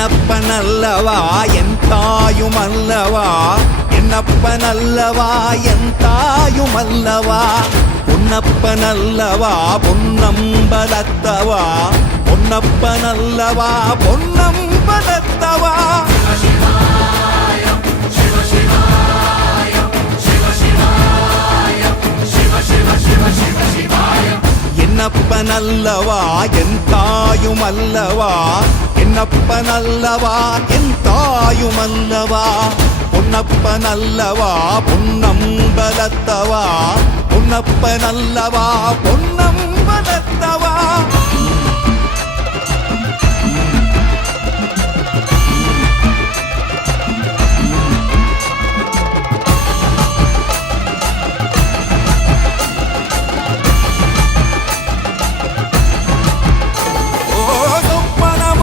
என்னப்பனல்லவா என் தாயுமல்லவா, என்னப்பனல்லவா என் தாயுமல்லவா, பொன்னப்பனல்லவா பொன்னம்பலத்தவா, பொன்னப்பனல்லவா பொன்னம்பலத்தவா. என்னப்பனல்லவா என் தாயுமல்லவா, என்னப்பனல்லவா என் தாயுமல்லவா, பொன்னப்பனல்லவா பொன்னம்பலத்தவா, பொன்னப்பனல்லவா பொன்னம்பலத்தவா.